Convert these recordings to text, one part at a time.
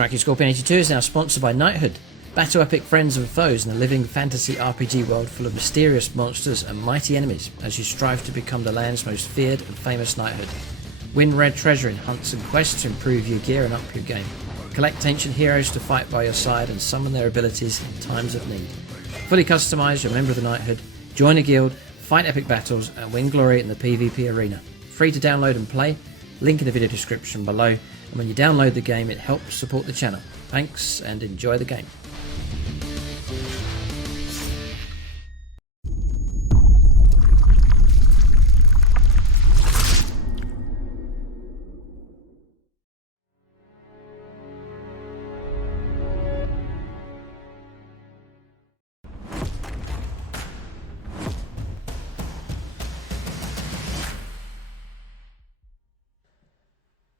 Striking Scorpion 82 is now sponsored by Knighthood. Battle epic friends and foes in a living fantasy RPG world full of mysterious monsters and mighty enemies as you strive to become the land's most feared and famous knighthood. Win rare treasure in hunts and quests to improve your gear and up your game. Collect ancient heroes to fight by your side and summon their abilities in times of need. Fully customise your member of the knighthood, join a guild, fight epic battles and win glory in the PvP arena. Free to download and play, link in the video description below, and when you download the game it helps support the channel. Thanks and enjoy the game.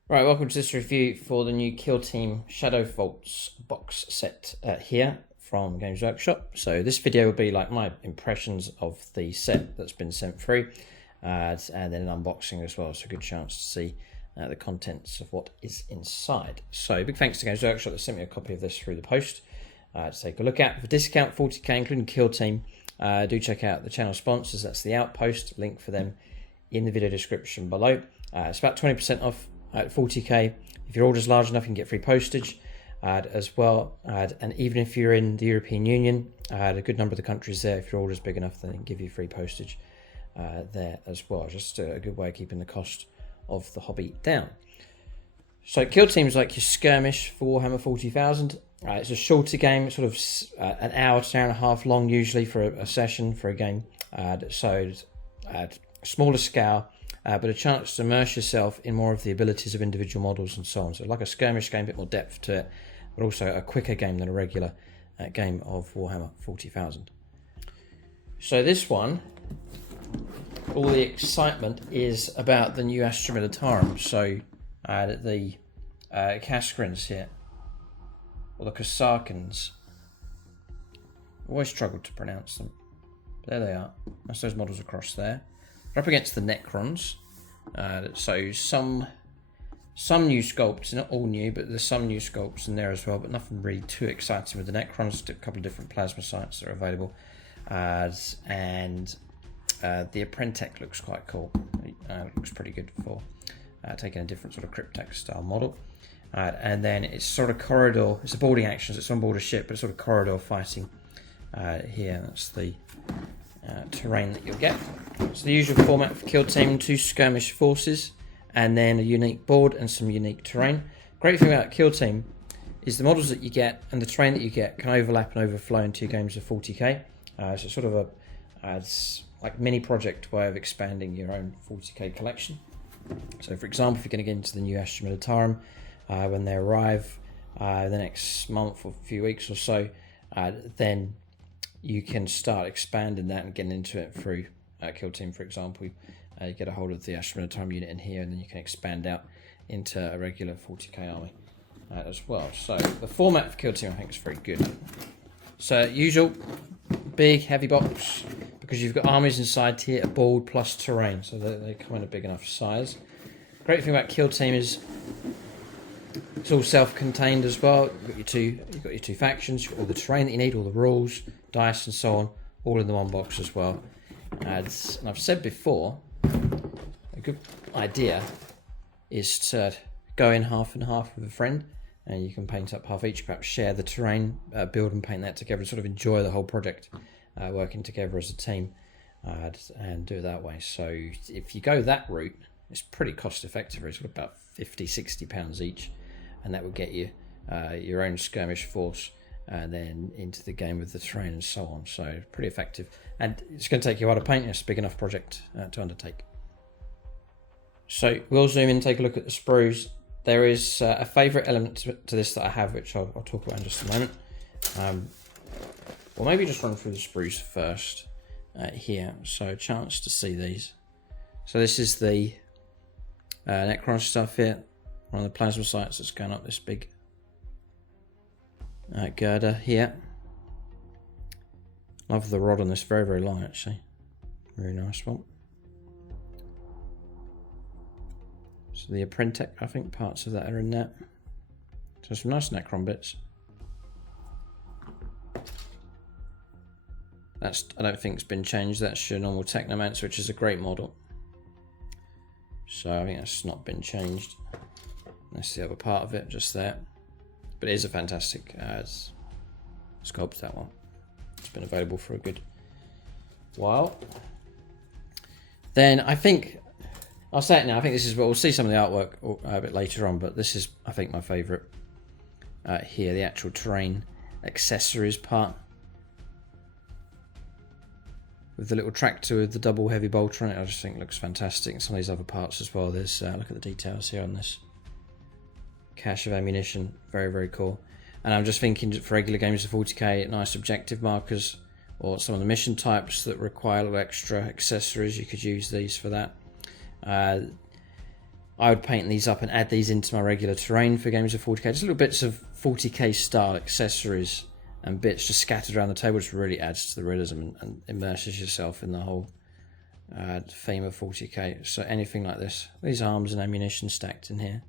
Right, welcome to this review for the new Kill Team SHADOWVAULTS box set here from Games Workshop. So this video will be like my impressions of the set that's been sent through and then an unboxing as well, so a good chance to see the contents of what is inside. So big thanks to Games Workshop that sent me a copy of this through the post to take a look at. For discount 40k including Kill Team, do check out the channel sponsors. That's the Outpost, link for them in the video description below. It's about 20% off at 40k. If your order's large enough, you can get free postage as well. And even if you're in the European Union, a good number of the countries there, if your order's big enough, then they can give you free postage there as well. Just a good way of keeping the cost of the hobby down. So Kill Team is like your skirmish for Warhammer 40,000. It's a shorter game, it's sort of an hour to an hour and a half long usually for a session for a game. So smaller scale, but a chance to immerse yourself in more of the abilities of individual models and so on. So like a skirmish game, a bit more depth to it, but also a quicker game than a regular game of Warhammer 40,000. So this one, all the excitement is about the new Astra Militarum. So the Cascarans here, or the Kasarkans. Always struggled to pronounce them. There they are. That's those models across there. We're up against the Necrons, so some new sculpts, not all new, but there's some new sculpts in there as well, but nothing really too exciting with the Necrons. A couple of different plasma sites that are available, and the Apprentech looks quite cool. Looks pretty good for taking a different sort of Cryptek style model. And then it's sort of corridor, it's a boarding action, so it's on board a ship, but it's sort of corridor fighting here. That's the terrain that you'll get. It's the usual format for Kill Team: 2 skirmish forces and then a unique board and some unique terrain. Great thing about Kill Team is the models that you get and the terrain that you get can overlap and overflow into your games of 40k. So it's sort of it's like mini project way of expanding your own 40k collection. So for example, if you're going to get into the new Astra Militarum when they arrive the next month or few weeks or so, then you can start expanding that and getting into it through Kill Team, for example. You get a hold of the Astra Militarum unit in here, and then you can expand out into a regular 40k army as well. So the format for Kill Team I think is very good. So usual, big heavy box, because you've got armies inside here, a board plus terrain, so they come in a big enough size. Great thing about Kill Team is it's all self-contained as well. You've got your two factions, you've got all the terrain that you need, all the rules, dice and so on, all in the one box as well. And I've said before, a good idea is to go in half and half with a friend, and you can paint up half each, perhaps share the terrain, build and paint that together, and sort of enjoy the whole project, working together as a team, and do it that way. So if you go that route, it's pretty cost effective. It's about £50–60 each, and that will get you your own skirmish force and then into the game with the terrain and so on. So pretty effective, and it's going to take you a while to paint. It's a big enough project to undertake. So we'll zoom in and take a look at the sprues. There is a favourite element to this that I have, which I'll talk about in just a moment. Well, maybe just run through the sprues first here, so a chance to see these. So this is the Necron stuff here, one of the plasma sites that's going up this big girder here. Love the rod on this, very, very long actually. Very nice one. So the Apprentech, I think parts of that are in there. So some nice Necron bits. That's, I don't think it's been changed. That's your normal Technomancer, which is a great model. So I think that's not been changed. That's the other part of it, just there. But it is a fantastic sculpt, that one. It's been available for a good while. Then I think, I'll say it now, I think this is, we'll see some of the artwork a bit later on, but this is, I think, my favourite here, the actual terrain accessories part. With the little tractor with the double heavy bolter on it, I just think looks fantastic. And some of these other parts as well. There's, look at the details here on this. Cache of ammunition, very, very cool. And I'm just thinking for regular games of 40k, nice objective markers, or some of the mission types that require a little extra accessories, you could use these for that. I would paint these up and add these into my regular terrain for games of 40k. Just little bits of 40k style accessories and bits just scattered around the table, which really adds to the realism and immerses yourself in the whole theme of 40k. So anything like this. These arms and ammunition stacked in here.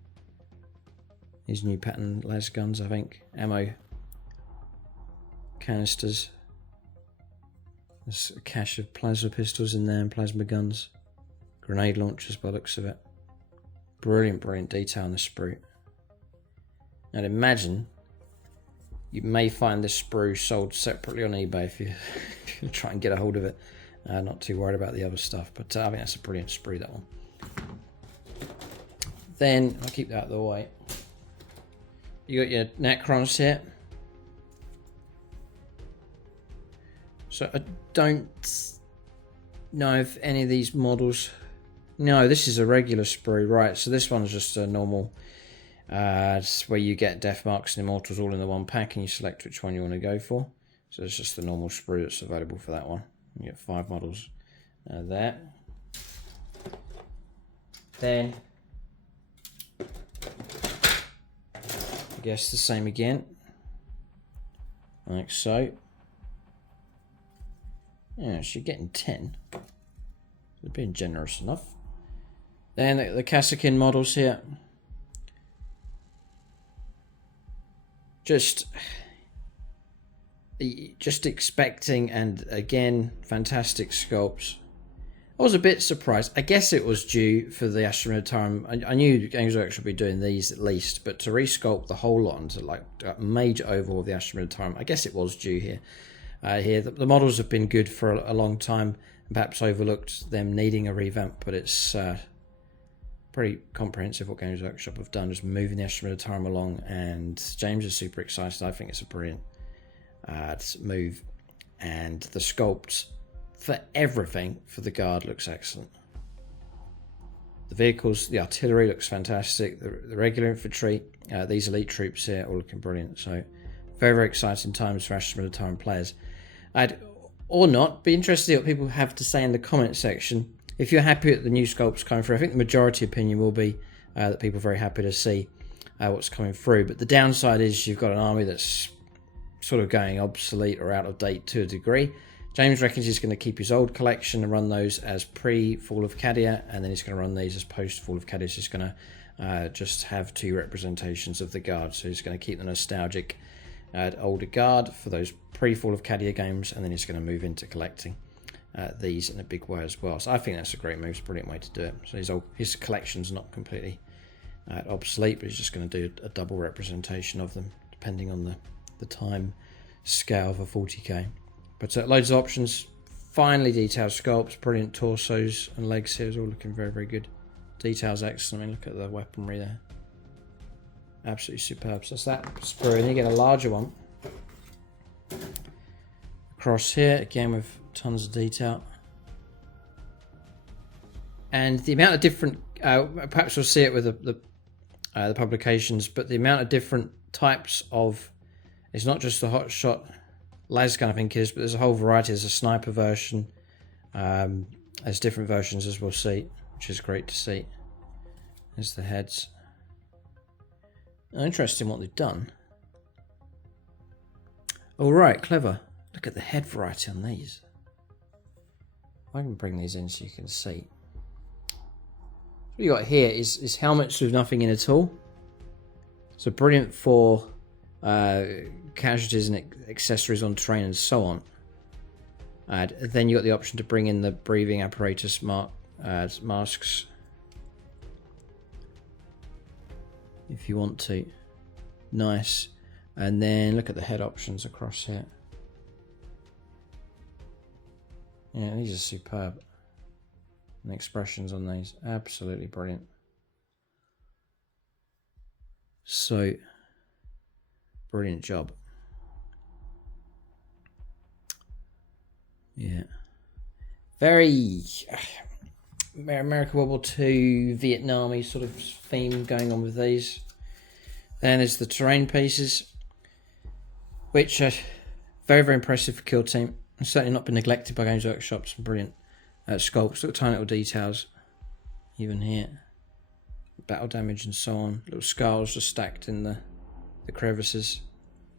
These new pattern las guns, I think. Ammo canisters. There's a cache of plasma pistols in there and plasma guns. Grenade launchers by the looks of it. Brilliant, brilliant detail on the sprue. I'd imagine you may find this sprue sold separately on eBay if you try and get a hold of it. Not too worried about the other stuff, but I think that's a brilliant sprue, that one. Then, I'll keep that out of the way. You got your Necrons here. So I don't know if any of these models... No, this is a regular sprue, right. So this one's just a normal... it's where you get Death Marks and Immortals all in the one pack and you select which one you want to go for. So it's just the normal sprue that's available for that one. You get 5 models there. Then, I guess the same again. Like so. Yeah, so you're getting 10. They're being generous enough. Then the Kassakin models here. Just expecting, and again, fantastic sculpts. I was a bit surprised. I guess it was due for the Astra Militarum. I knew Games Workshop would be doing these at least, but to resculpt the whole lot into like a major overhaul of the Astra Militarum, I guess it was due here. The models have been good for a long time, and perhaps overlooked them needing a revamp, but it's pretty comprehensive what Games Workshop have done, just moving the Astra Militarum along, and James is super excited. I think it's a brilliant move, and the sculpt for everything for the Guard looks excellent. The vehicles, the artillery looks fantastic, the regular infantry, these elite troops here all looking brilliant. So very, very exciting times for Astra Militarum players. I'd, or not, be interested in what people have to say in the comment section. If you're happy with the new sculpts coming through, I think the majority opinion will be that people are very happy to see what's coming through. But the downside is you've got an army that's sort of going obsolete or out of date to a degree. James reckons he's going to keep his old collection and run those as pre-Fall of Cadia, and then he's going to run these as post-Fall of Cadia. So he's going to just have 2 representations of the Guard. So he's going to keep the nostalgic older Guard for those pre-Fall of Cadia games, and then he's going to move into collecting these in a big way as well. So I think that's a great move. It's a brilliant way to do it. So his collection's not completely obsolete, but he's just going to do a double representation of them, depending on the time scale for 40k. But loads of options, finely detailed sculpts, brilliant torsos and legs here is all looking very, very good. Details excellent. I mean, look at the weaponry there. Absolutely superb. So that's that sprue, and you get a larger one across here, again with tons of detail. And the amount of different, perhaps we'll see it with the publications, but the amount of different types of, it's not just the hot shot lasgun I think is, but there's a whole variety. There's a sniper version, there's different versions as we'll see, which is great to see. There's the heads. Interesting what they've done. All right, clever. Look at the head variety on these. I can bring these in so you can see. What you got here is helmets with nothing in at all. So brilliant for casualties and accessories on terrain and so on. Then you got the option to bring in the breathing apparatus masks if you want to. Nice. And then look at the head options across here. Yeah, these are superb. And the expressions on these, absolutely brilliant. So, brilliant job. Yeah. Very American World War II, Vietnamese sort of theme going on with these. Then there's the terrain pieces, which are very, very impressive for Kill Team. And certainly not been neglected by Games Workshop. Some brilliant sculpts, little tiny little details, even here. Battle damage and so on. Little skulls just stacked in the crevices.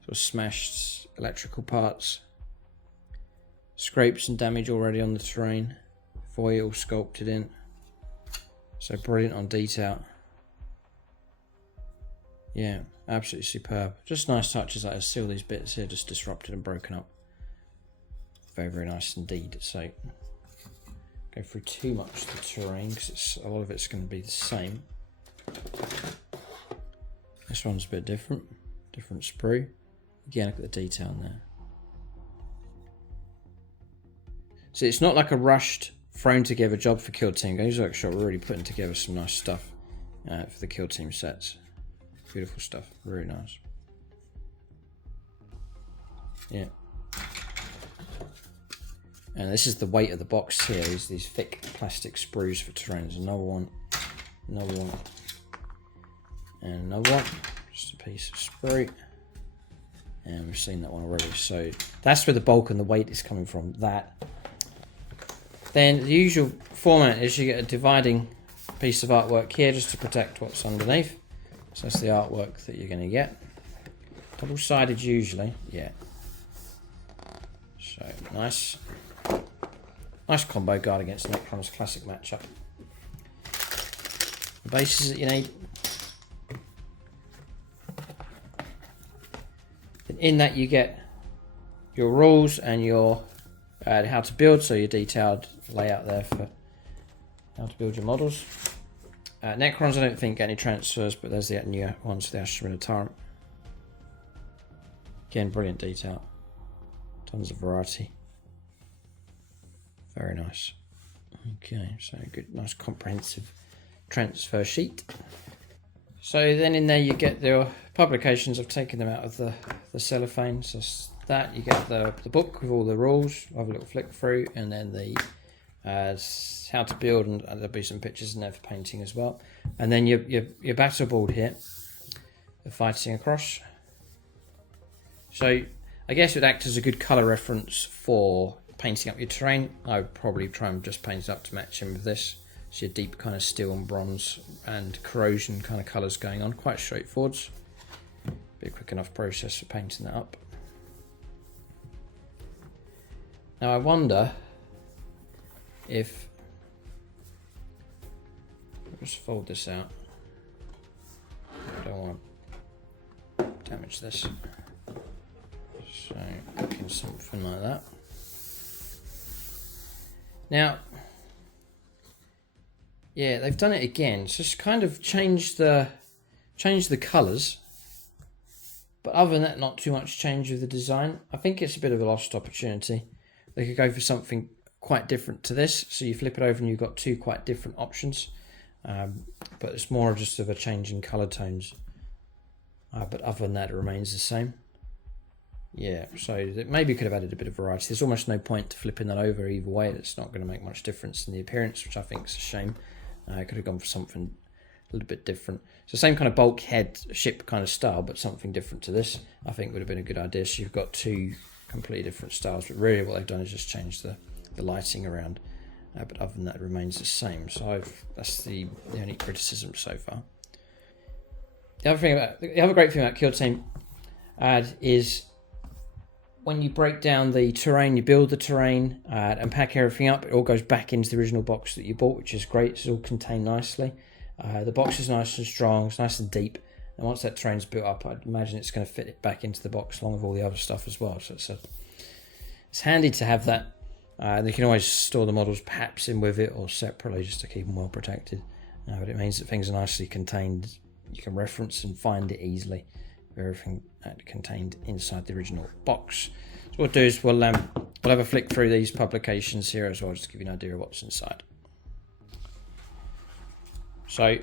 Sort of smashed electrical parts. Scrapes and damage already on the terrain. Foil sculpted in. So brilliant on detail. Yeah, absolutely superb. Just nice touches like I see all these bits here just disrupted and broken up. Very, very nice indeed. So, go through too much of the terrain because a lot of it's going to be the same. This one's a bit different. Different sprue. Again, look at the detail in there. So it's not like a rushed, thrown together job for Kill Team. Games Workshop are really putting together some nice stuff for the Kill Team sets. Beautiful stuff. Really nice. Yeah. And this is the weight of the box here, is these thick plastic sprues for terrains. Another one, and another one. Just a piece of sprue. And we've seen that one already. So that's where the bulk and the weight is coming from, that. Then the usual format is you get a dividing piece of artwork here just to protect what's underneath. So that's the artwork that you're going to get. Double-sided usually, yeah. So nice. Nice combo guard against Necron's classic matchup. The bases that you need. And in that you get your rules and your how to build, so your detailed layout there for how to build your models. Necrons I don't think get any transfers, but there's the new ones for the Astra and the Tyrant. Again, brilliant detail. Tons of variety. Very nice. Okay, so good, nice comprehensive transfer sheet. So then in there you get your publications. I've taken them out of the cellophane. So that you get the book with all the rules. I'll have a little flick through, and then the how to build, and there'll be some pictures in there for painting as well. And then your battle board here, the fighting across. So I guess it would act as a good colour reference for painting up your terrain. I would probably try and just paint it up to match in with this. So your deep kind of steel and bronze and corrosion kind of colours going on. Quite straightforward. Be a quick enough process for painting that up. Now I wonder if, I'll just fold this out. I don't want to damage this. So looking something like that. Now, yeah, they've done it again. So it's kind of changed the colours, but other than that, not too much change with the design. I think it's a bit of a lost opportunity. They could go for something quite different to this. So you flip it over and you've got two quite different options, but it's more just of a change in colour tones. But other than that, it remains the same. Yeah, so maybe could have added a bit of variety. There's almost no point to flipping that over either way. It's not going to make much difference in the appearance, which I think is a shame. I could have gone for something a little bit different. So same kind of bulkhead ship kind of style, but something different to this, I think would have been a good idea. So you've got two completely different styles, but really what they've done is just change the lighting around. But other than that, it remains the same. So that's the only criticism so far. The other great thing about Kill Team is when you break down the terrain, you build the terrain and pack everything up, it all goes back into the original box that you bought, which is great. It's all contained nicely. The box is nice and strong, it's nice and deep, And once that terrain's built up, I'd imagine it's going to fit it back into the box along with all the other stuff as well. So it's handy to have that. You can always store the models perhaps in with it or separately just to keep them well protected. But it means that things are nicely contained. You can reference and find it easily. Everything contained inside the original box. So what we'll do is we'll have a flick through these publications here as well, just to give you an idea of what's inside. So,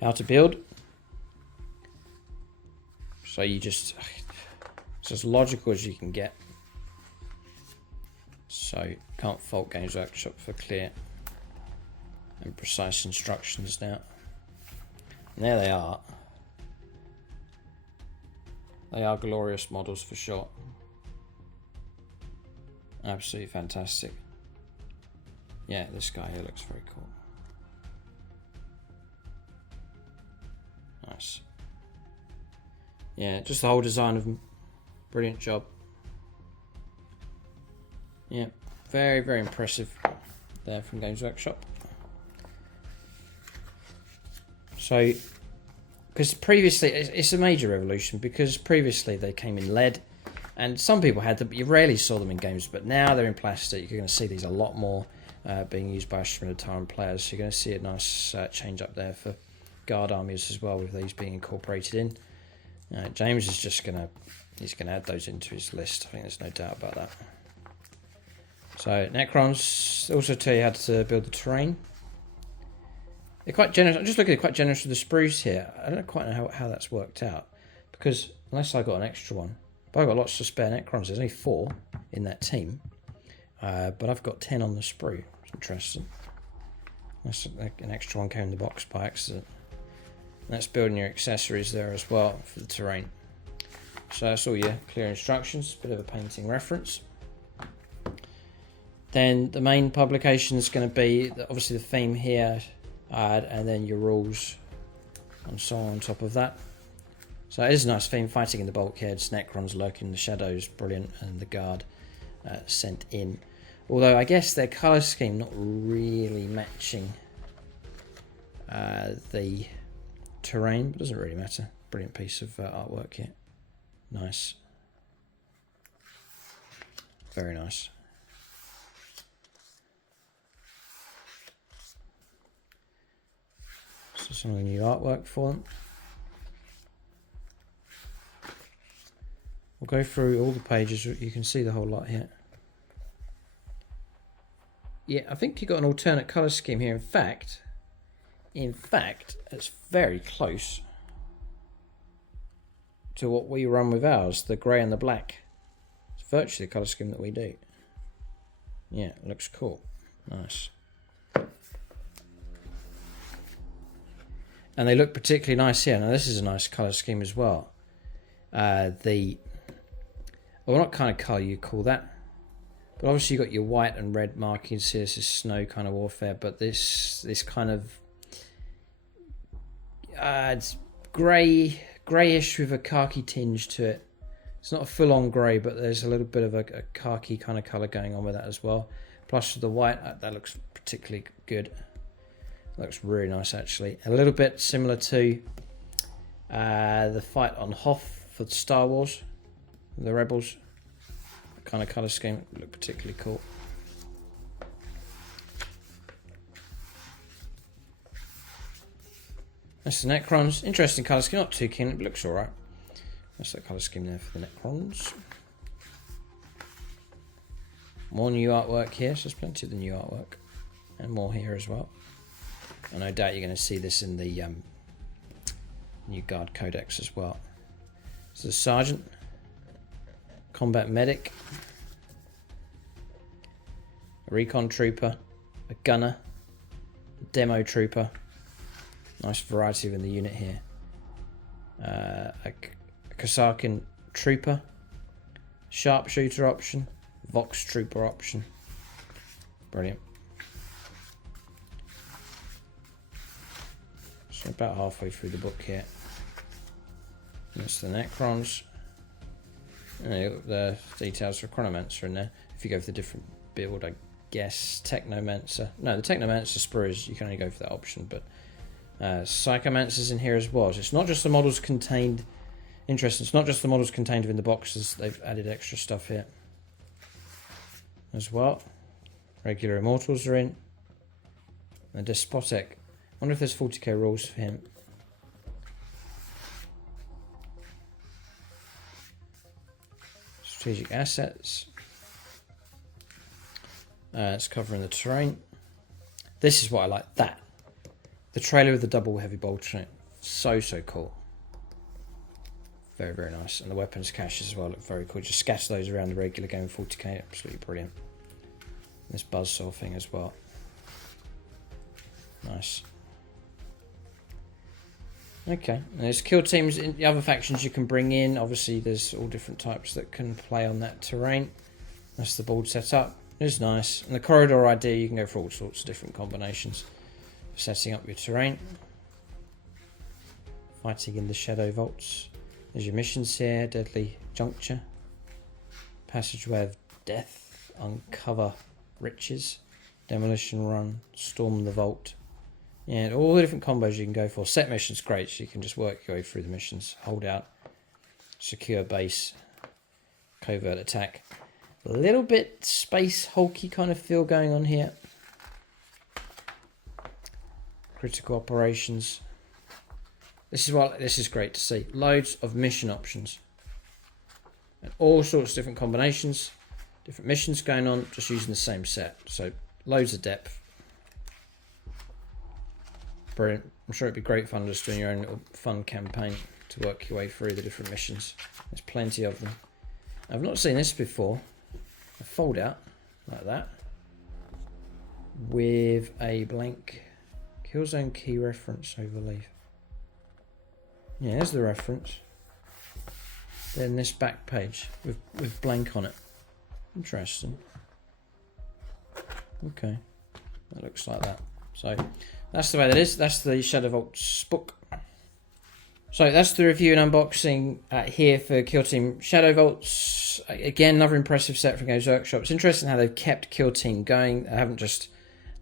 how to build. So it's as logical as you can get. So, can't fault Games Workshop for clear and precise instructions now. And there they are. They are glorious models for sure. Absolutely fantastic. Yeah, this guy here looks very cool. Nice. Yeah, just the whole design of them. Brilliant job. Yeah, very, very impressive there from Games Workshop. So, because previously, it's a major revolution, because previously they came in lead, and some people had them, but you rarely saw them in games, but now they're in plastic. You're going to see these a lot more being used by Australian players, so you're going to see a nice change up there for guard armies as well, with these being incorporated in. James is just going to add those into his list. I think there's no doubt about that. So Necrons also tell you how to build the terrain. They're quite generous. I'm just looking at quite generous with the sprues here. I don't quite know how that's worked out, because unless I got an extra one, but I've got lots of spare Necrons. There's only 4 in that team, but I've got 10 on the sprue. It's interesting. That's an extra one came in the box by accident. That's building your accessories there as well for the terrain. So that's all your clear instructions. Bit of a painting reference. Then the main publication is going to be obviously the theme here, and then your rules and so on top of that. So it is a nice theme, fighting in the bulkheads, Necrons lurking in the shadows, brilliant, and the guard sent in. Although I guess their colour scheme not really matching the terrain, but doesn't really matter. Brilliant piece of artwork here. Nice. Very nice. So some of the new artwork for them. We'll go through all the pages. You can see the whole lot here. Yeah, I think you've got an alternate colour scheme here. In fact, it's very close to what we run with ours, the grey and the black. It's virtually the colour scheme that we do. Yeah, it looks cool. Nice. And they look particularly nice here. Now this is a nice colour scheme as well. Well, what kind of colour you call that? But obviously you've got your white and red markings here. This is snow kind of warfare, but this kind of it's greyish with a khaki tinge to it. It's not a full-on grey, but there's a little bit of a khaki kind of colour going on with that as well. Plus with the white, that looks particularly good. Looks really nice actually. A little bit similar to the fight on Hoth for Star Wars, the Rebels. Kind of colour scheme, look particularly cool. That's the Necrons. Interesting colour scheme, not too keen, but looks alright. That's the colour scheme there for the Necrons. More new artwork here, so there's plenty of the new artwork. And more here as well. And no doubt you're going to see this in the new Guard Codex as well. So the Sergeant, Combat Medic, a Recon Trooper, a Gunner, a Demo Trooper. Nice variety within the unit here. A Kasakin Trooper, Sharpshooter option, Vox Trooper option. Brilliant. So about halfway through the book here. That's the Necrons. And the details for Chronomancer in there. If you go for the different build, I guess Technomancer. No, the Technomancer sprues, you can only go for that option, but Psychomancer's in here as well. So it's not just the models contained. Interesting. It's not just the models contained within the boxes. They've added extra stuff here as well. Regular Immortals are in. And Despotic. I wonder if there's 40k rules for him. Strategic assets. It's covering the terrain. This is what I like. That. The trailer with the double heavy bolts in it. So cool. Very, very nice. And the weapons caches as well look very cool. Just scatter those around the regular game 40k. Absolutely brilliant. This buzzsaw thing as well. Nice. Okay. And there's kill teams in the other factions you can bring in. Obviously, there's all different types that can play on that terrain. That's the board set up. It's nice. And the corridor idea, you can go for all sorts of different combinations for setting up your terrain. Fighting in the Shadow Vaults. There's your missions here. Deadly Juncture. Passageway of Death. Uncover Riches. Demolition Run. Storm the Vault. Yeah, all the different combos you can go for. Set missions great, so you can just work your way through the missions. Hold out. Secure base. Covert attack. A little bit space hulky kind of feel going on here. Critical operations. This is great to see. Loads of mission options. And all sorts of different combinations. Different missions going on, just using the same set. So loads of depth. Brilliant. I'm sure it'd be great fun just doing your own little fun campaign to work your way through the different missions. There's plenty of them. I've not seen this before. A fold out like that with a blank Killzone key reference overlay. Yeah, there's the reference. Then this back page with blank on it. Interesting. Okay, that looks like that. So that's the way that is. That's the Shadow Vaults book. So that's the review and unboxing here for Kill Team Shadow Vaults. Again, another impressive set from Games Workshop. It's interesting how they've kept Kill Team going. I haven't just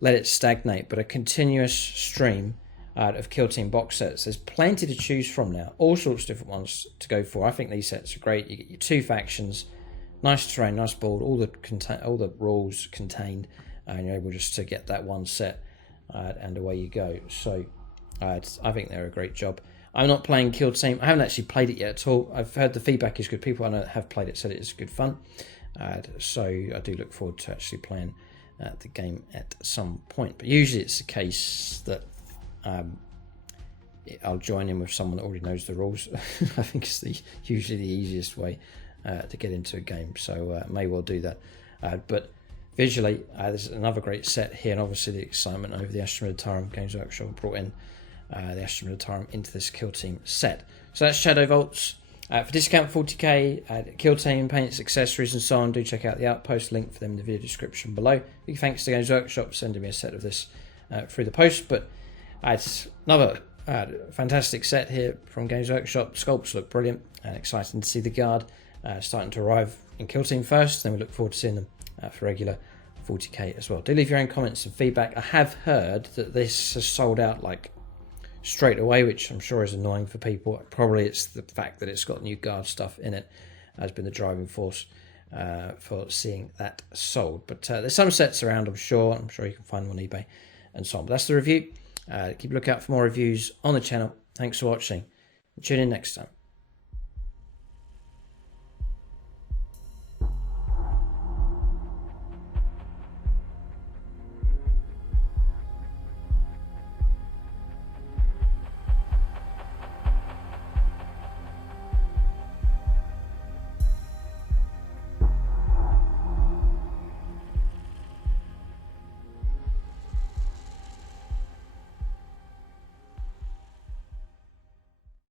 let it stagnate, but a continuous stream of Kill Team box sets. There's plenty to choose from now. All sorts of different ones to go for. I think these sets are great. You get your two factions, nice terrain, nice board, all the rules contained, and you're able just to get that one set, and away you go. So I think they're a great job. I'm not playing Kill Team. I haven't actually played it yet at all. I've heard the feedback is good. People I know that have played it said it is good fun. So I do look forward to actually playing the game at some point. But usually it's the case that I'll join in with someone that already knows the rules. I think it's usually the easiest way to get into a game. So I may well do that. But visually, there's another great set here. And obviously the excitement over the Astra Militarum. Games Workshop brought in the Astra Militarum into this Kill Team set. So that's Shadow Vaults. For discount 40k, Kill Team, paints, accessories and so on, do check out the Outpost, link for them in the video description below. Big thanks to Games Workshop for sending me a set of this through the post. But it's another fantastic set here from Games Workshop. Sculpts look brilliant and exciting to see the Guard starting to arrive in Kill Team first. Then we look forward to seeing them for regular 40k as well. Do leave your own comments and feedback. I have heard that this has sold out like straight away, which I'm sure is annoying for people. Probably it's the fact that it's got new Guard stuff in it has been the driving force for seeing that sold. But there's some sets around, I'm sure you can find them on eBay and so on. But that's the review. Keep a lookout for more reviews on the channel. Thanks for watching. Tune in next time.